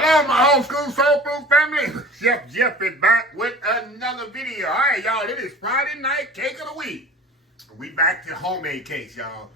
Hello, my home school soul food family. Chef Jeff is back with another video. All right, y'all, it is Friday night cake of the week. We back to homemade cakes, y'all.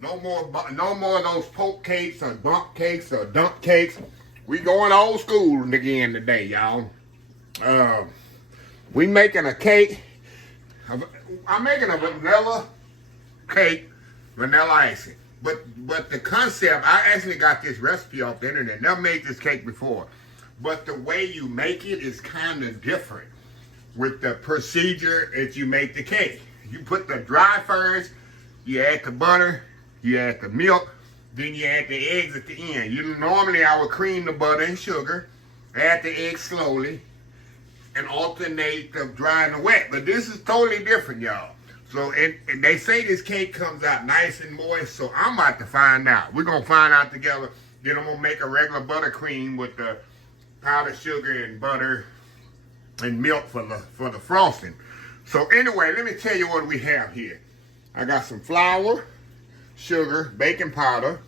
No more of those poke cakes or dump cakes. We going old school again today, y'all. We making a cake. I'm making a vanilla cake, vanilla icing. But the concept, I actually got this recipe off the internet. Never made this cake before. But the way you make it is kind of different with the procedure as you make the cake. You put the dry first, you add the butter, you add the milk, then you add the eggs at the end. Normally I would cream the butter and sugar, add the eggs slowly, and alternate the dry and the wet. But this is totally different, y'all. So, and they say this cake comes out nice and moist, so I'm about to find out. We're going to find out together. Then I'm going to make a regular buttercream with the powdered sugar and butter and milk for the frosting. So anyway, let me tell you what we have here. I got some flour, sugar, baking powder,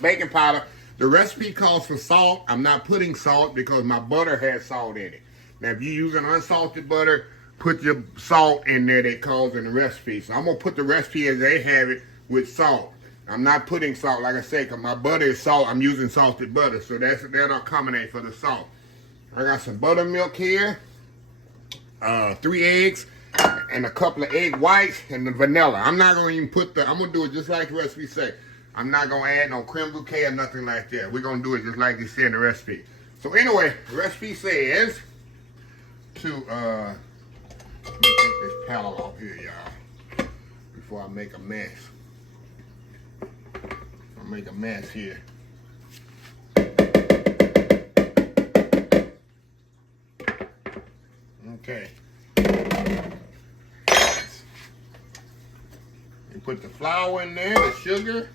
baking powder. The recipe calls for salt. I'm not putting salt because my butter has salt in it. Now, if you're using unsalted butter, put your salt in there that calls in the recipe. So I'm going to put the recipe as they have it with salt. I'm not putting salt, like I say, because my butter is salt. I'm using salted butter, so that'll accommodate for the salt. I got some buttermilk here, 3 eggs, and a couple of egg whites, and the vanilla. I'm not going to even I'm going to do it just like the recipe say. I'm not going to add no creme bouquet or nothing like that. We're going to do it just like it said in the recipe. So anyway, the recipe says let me take this palette off here, y'all, before I make a mess. I'll make a mess here. Okay. You put the flour in there, the sugar,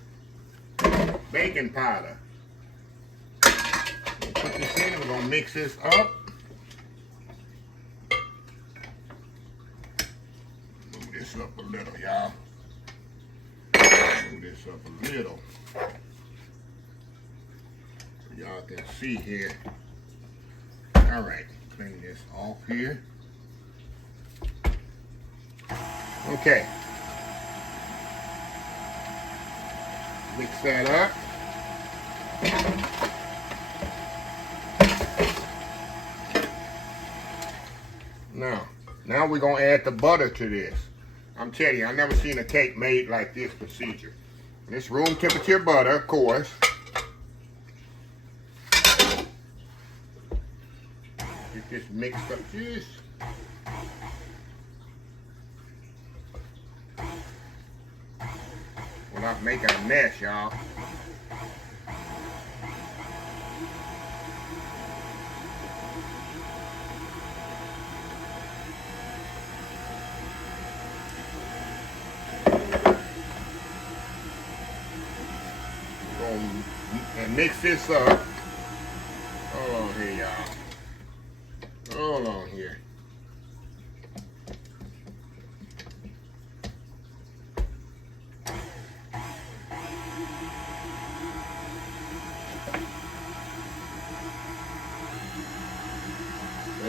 baking powder. We'll put this in, we're going to mix this up. Move this up a little, y'all. Move this up a little. So y'all can see here. All right, clean this off here. Okay. Mix that up. Now we're gonna add the butter to this. I'm telling you, I've never seen a cake made like this procedure. This room temperature butter, of course. Get this mixed up just. Without making a mess, y'all. And mix this up. Hold on here, y'all. Hold on here.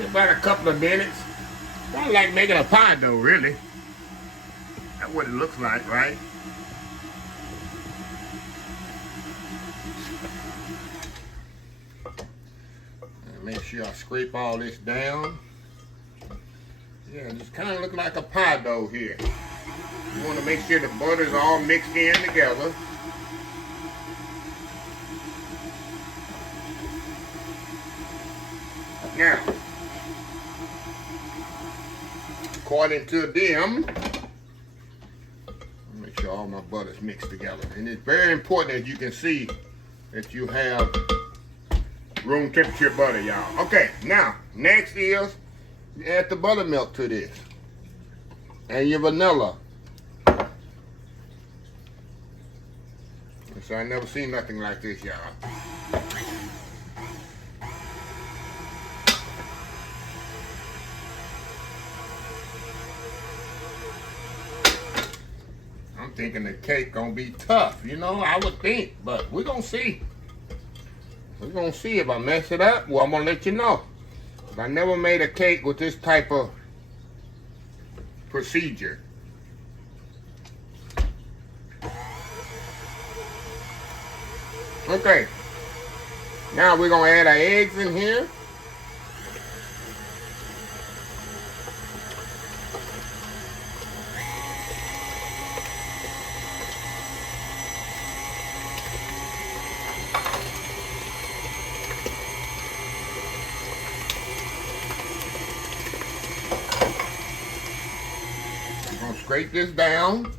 About a couple of minutes. Kind of like making a pie dough, really. That's what it looks like, right? And make sure I scrape all this down. Yeah, just kind of look like a pie dough here. You want to make sure the butter's all mixed in together. Now, according to them, make sure all my butter's mixed together. And it's very important that you can see that you have room temperature butter, y'all. Okay, now, next is you add the buttermilk to this. And your vanilla. So I never seen nothing like this, y'all. thinking the cake gonna be tough. You know, I would think, but we're gonna see. We're gonna see. If I mess it up, well, I'm gonna let you know. I never made a cake with this type of procedure. Okay. Now we're gonna add our eggs in here. Scrape this down.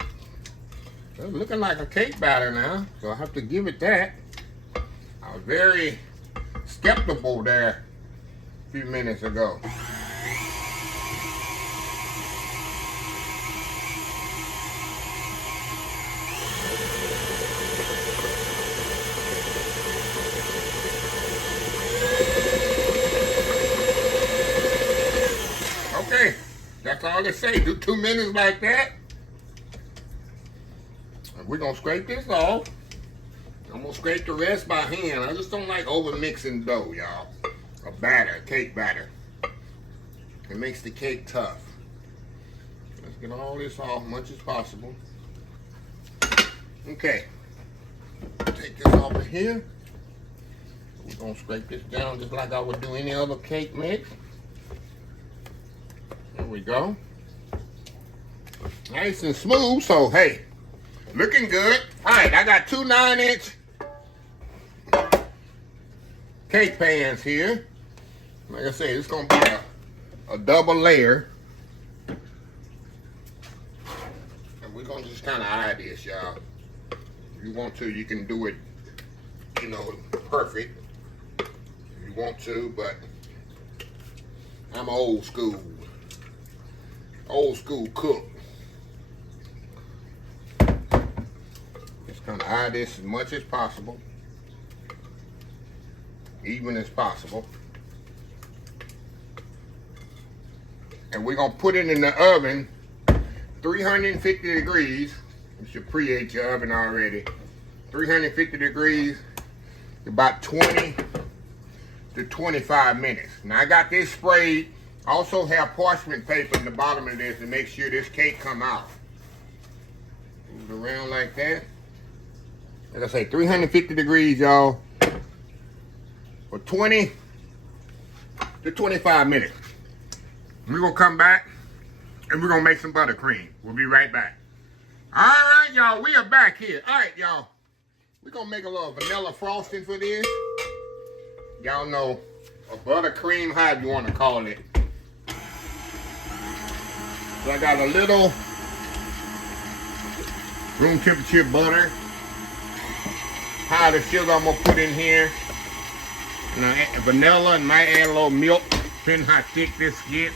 It's looking like a cake batter now, so I have to give it that. I was very skeptical there a few minutes ago. Okay. That's all they say. Do 2 minutes like that. And we're going to scrape this off. I'm going to scrape the rest by hand. I just don't like over mixing dough, y'all. A batter, a cake batter. It makes the cake tough. Let's get all this off as much as possible. Okay. Take this off of here. We're going to scrape this down just like I would do any other cake mix. There we go. Nice and smooth, so hey, looking good. All right, I got 2 9-inch cake pans here. Like I said, it's gonna be a double layer. And we're gonna just kind of eye this, y'all. If you want to, you can do it, you know, perfect. If you want to, but I'm old school cook. Just kind of eye this as much as possible, even as possible, and we're gonna put it in the oven, 350 degrees. You should preheat your oven already. 350 degrees, about 20 to 25 minutes. Now I got this sprayed. Also have parchment paper in the bottom of this to make sure this cake come out. Move it around like that. Like I say, 350 degrees, y'all, for 20 to 25 minutes. We're gonna come back and we're gonna make some buttercream. We'll be right back. All right, y'all, we are back here. All right, y'all, we're gonna make a little vanilla frosting for this. Y'all know, a buttercream, however you want to call it. So I got a little room temperature butter, powdered sugar I'm gonna put in here, and vanilla, and might add a little milk, depending how thick this gets.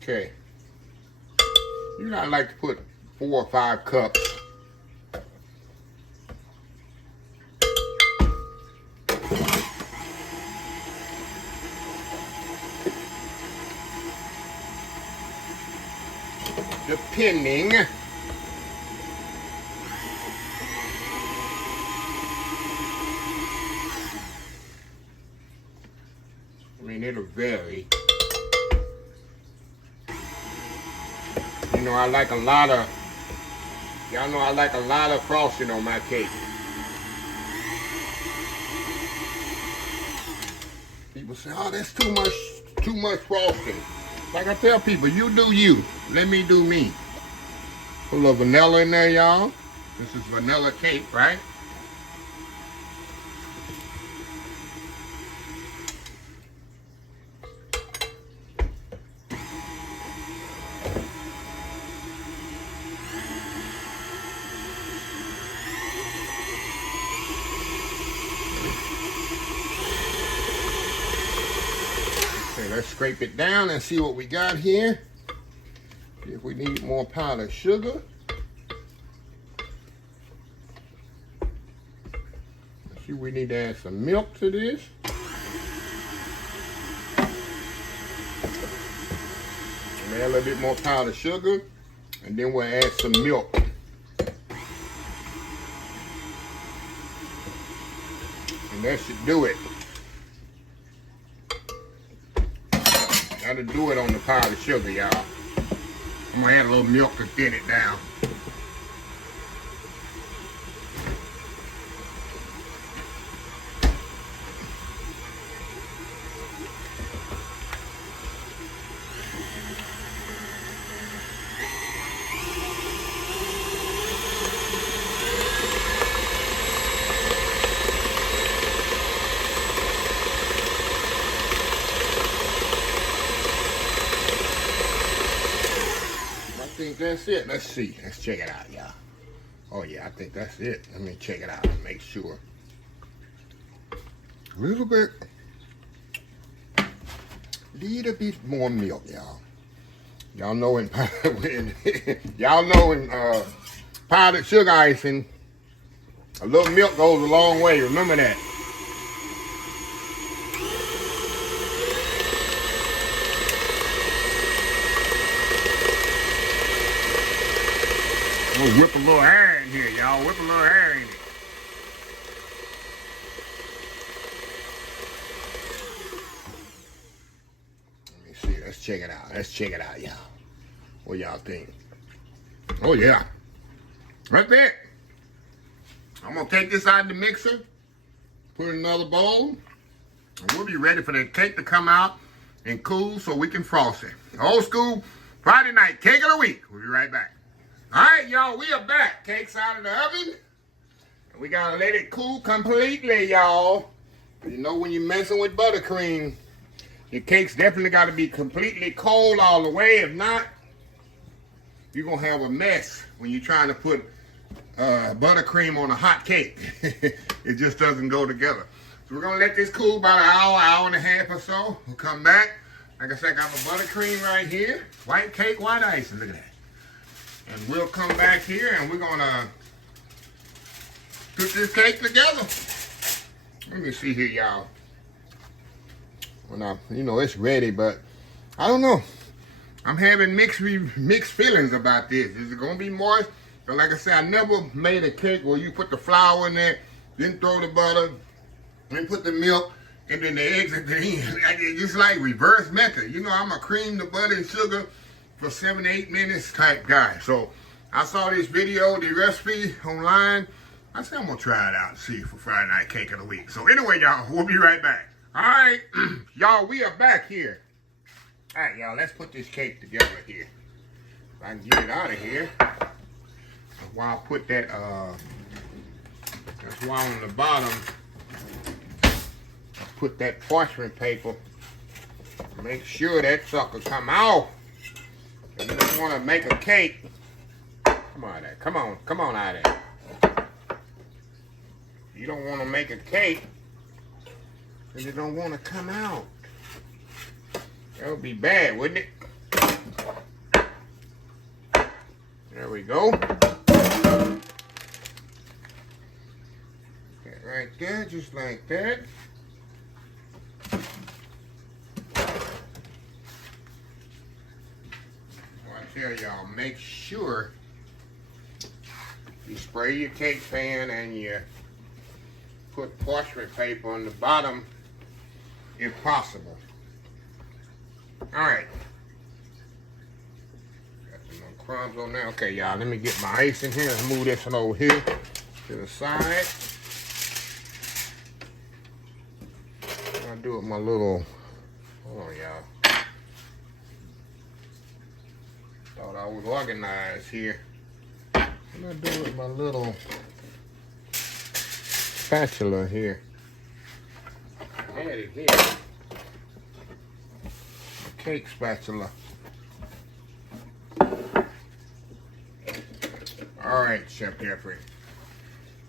Okay. You know, I like to put 4 or 5 cups. Depending. I mean, it'll vary. You know, I like a lot of, y'all know I like a lot of frosting on my cake. People say, oh, that's too much frosting. Like I tell people, you do you. Let me do me. Put a little vanilla in there, y'all. This is vanilla cake, right? Okay, let's scrape it down and see what we got here. See if we need more powdered sugar. See, we need to add some milk to this. And add a little bit more powdered sugar. And then we'll add some milk. And that should do it. Gotta do it on the powdered sugar, y'all. I'm gonna add a little milk to thin it down. I think that's it. Let's see. Let's check it out, y'all. Oh yeah, I think that's it. Let me check it out and make sure. A little bit more milk, y'all. Y'all know in powdered sugar icing, a little milk goes a long way. Remember that. We'll whip a little air in here, y'all. Whip a little air in it. Let me see. Let's check it out. Let's check it out, y'all. What y'all think? Oh, yeah. Right there. I'm going to take this out of the mixer, put it in another bowl, and we'll be ready for that cake to come out and cool so we can frost it. Old school Friday night cake of the week. We'll be right back. All right, y'all, we are back. Cake's out of the oven. We got to let it cool completely, y'all. You know when you're messing with buttercream, your cake's definitely got to be completely cold all the way. If not, you're going to have a mess when you're trying to put buttercream on a hot cake. It just doesn't go together. So we're going to let this cool about an hour, hour and a half or so. We'll come back. Like I said, I got my buttercream right here. White cake, white icing. Look at that. And we'll come back here and we're gonna put this cake together. Let me see here, y'all. Well, you know, it's ready, but I don't know. I'm having mixed feelings about this. Is it gonna be moist? But like I said, I never made a cake where you put the flour in there, then throw the butter, then put the milk, and then the eggs at the end. It's like reverse method. You know, I'm a cream the butter and sugar for 7 to 8 minutes type guy. So I saw this video, the recipe online. I said I'm gonna try it out and see for Friday night cake of the week. So anyway, y'all, we'll be right back. All right, y'all, we are back here. All right, y'all, let's put this cake together here. If I can get it out of here. While I put that, that's why on the bottom, I put that parchment paper. Make sure that sucker come out. You don't want to make a cake. Come on, there. Come on out of there. You don't want to make a cake, and you don't want to come out. That would be bad, wouldn't it? There we go. Okay, right there, just like that. Tell y'all, make sure you spray your cake pan and you put parchment paper on the bottom if possible. Alright. Got some more crumbs on there. Okay, y'all, let me get my ice in here and move this one over here to the side. I'll do it with my little, hold on, y'all. Thought I was organized here. I'm gonna do it with my little spatula here. I had it here. A cake spatula. Alright, Chef Jeffrey.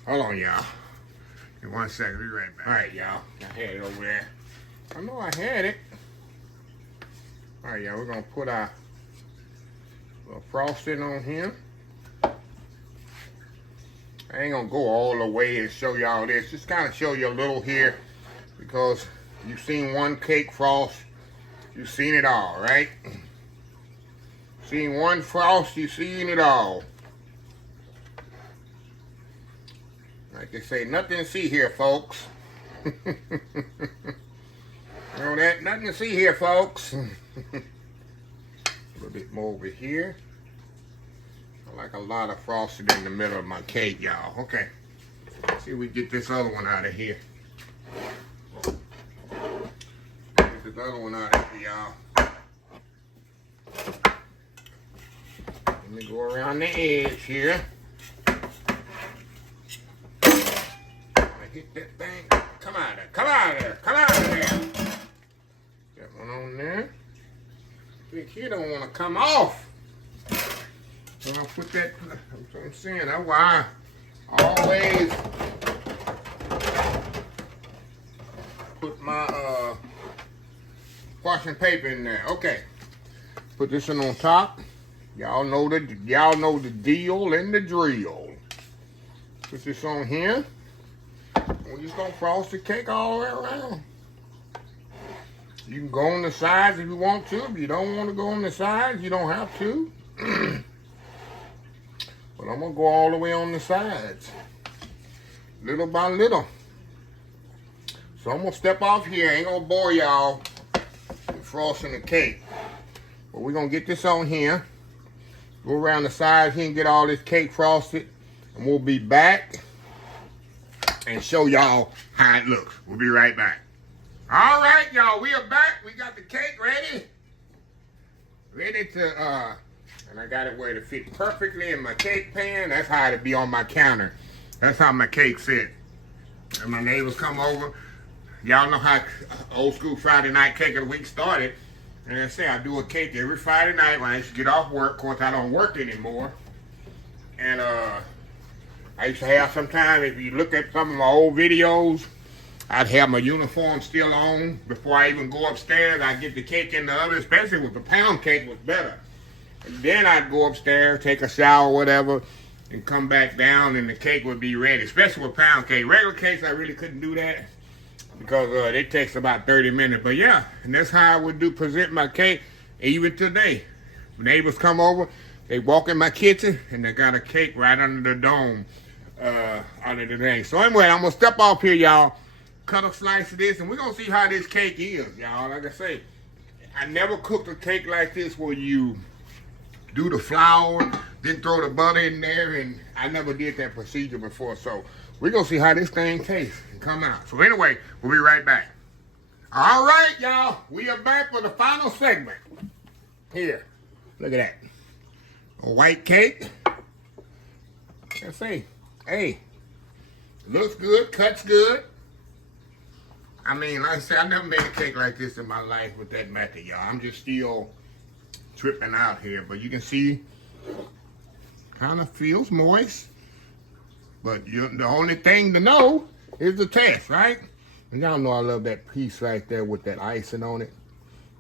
Hold on, y'all. In 1 second, be right back. Alright, y'all. I had it over there. I know I had it. Alright, y'all, we're gonna put our little frosting on here. I ain't gonna go all the way and show y'all this. Just kind of show you a little here because you've seen one cake frost. You've seen it all, right? Seen one frost, you've seen it all. Like they say, nothing to see here, folks. You know that? Nothing to see here, folks. A little bit more over here. I like a lot of frosting in the middle of my cake, y'all. Okay. Let's see if we get this other one out of here. Get this other one out of here, y'all. Let me go around the edge here. Hit that thing. Come out of there. Come out of there. Come out of there. That one on there. Think he don't want to come off. So I'll put that. That's what I'm saying. That's why I always put my parchment paper in there. Okay. Put this one on top. Y'all know the deal and the drill. Put this on here. We're just gonna frost the cake all the way around. You can go on the sides if you want to. If you don't want to go on the sides, you don't have to. But I'm gonna go all the way on the sides, little by little. So I'm gonna step off here. I ain't gonna bore y'all with frosting the cake. But we're gonna get this on here. Go around the sides here and get all this cake frosted. And we'll be back and show y'all how it looks. We'll be right back. All right, y'all, we are back. We got the cake ready. Ready to, and I got it where it fit perfectly in my cake pan. That's how it'll be on my counter. That's how my cake sit. And my neighbors come over. Y'all know how old school Friday night cake of the week started. And I say I do a cake every Friday night when I used to get off work. Of course, I don't work anymore. And, I used to have sometimes, if you look at some of my old videos, I'd have my uniform still on before I even go upstairs. I'd get the cake in the oven, especially with the pound cake was better. And then I'd go upstairs, take a shower, whatever, and come back down and the cake would be ready, especially with pound cake. Regular cakes, I really couldn't do that because it takes about 30 minutes. But yeah, and that's how I would present my cake even today. When neighbors come over, they walk in my kitchen and they got a cake right under the dome. Under the thing. So anyway, I'm gonna step off here, y'all. Cut a slice of this, and we're gonna see how this cake is, y'all. Like I say, I never cooked a cake like this where you do the flour, then throw the butter in there, and I never did that procedure before. So we're gonna see how this thing tastes and come out. So anyway, we'll be right back. All right, y'all. We are back for the final segment. Here, look at that. A white cake. Let's see. Hey, looks good, cuts good. I mean, like I said, I never made a cake like this in my life with that method, y'all. I'm just still tripping out here. But you can see, kind of feels moist. But the only thing to know is the test, right? And y'all know I love that piece right there with that icing on it.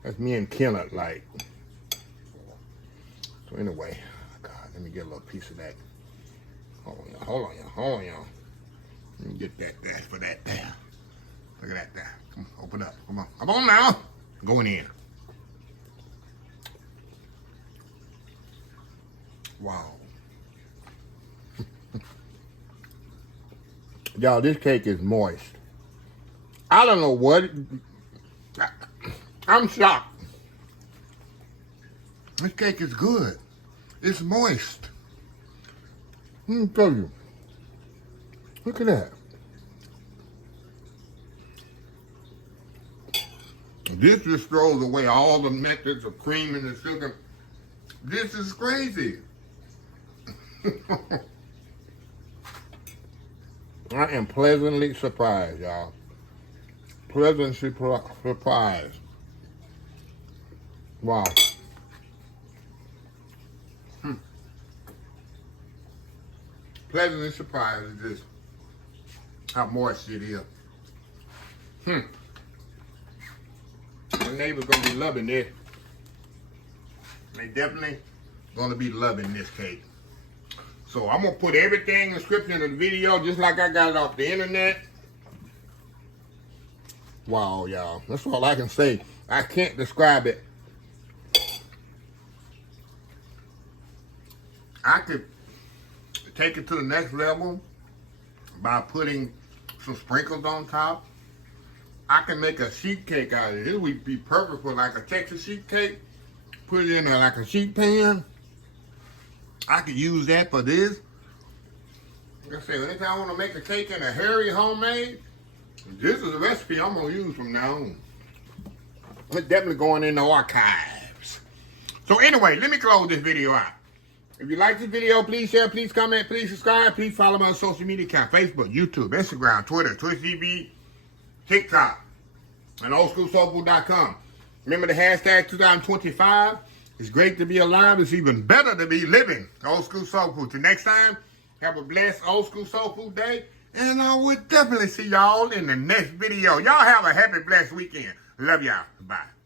That's me and Kenneth, like. So anyway, God, let me get a little piece of that. Hold on, y'all. Let me get that for that there. Look at that there. Come on, open up. Come on. Come on now. Going in. Wow. Y'all, this cake is moist. I don't know what. I'm shocked. This cake is good. It's moist. Let me tell you. Look at that. This just throws away all the methods of cream and the sugar. This is crazy. I am pleasantly surprised, y'all. Pleasantly surprised. Wow. Pleasantly surprised at just how moist it is. My neighbor's gonna be loving this. They definitely gonna be loving this cake. So I'm going to put everything in the description of the video just like I got it off the internet. Wow, y'all. That's all I can say. I can't describe it. I could take it to the next level by putting some sprinkles on top. I can make a sheet cake out of it. It would be perfect for like a Texas sheet cake. Put it in like a sheet pan. I could use that for this. Like I say, anytime I want to make a cake in a hurry homemade, this is a recipe I'm going to use from now on. It's definitely going in the archives. So anyway, let me close this video out. If you like this video, please share, please comment, please subscribe, please follow my social media account, Facebook, YouTube, Instagram, Twitter, Twitch TV, TikTok, and oldschoolsoulfood.com. Remember the hashtag 2025. It's great to be alive. It's even better to be living. Old School Soul Food. Till next time, have a blessed Old School Soul Food day. And I will definitely see y'all in the next video. Y'all have a happy, blessed weekend. Love y'all. Bye.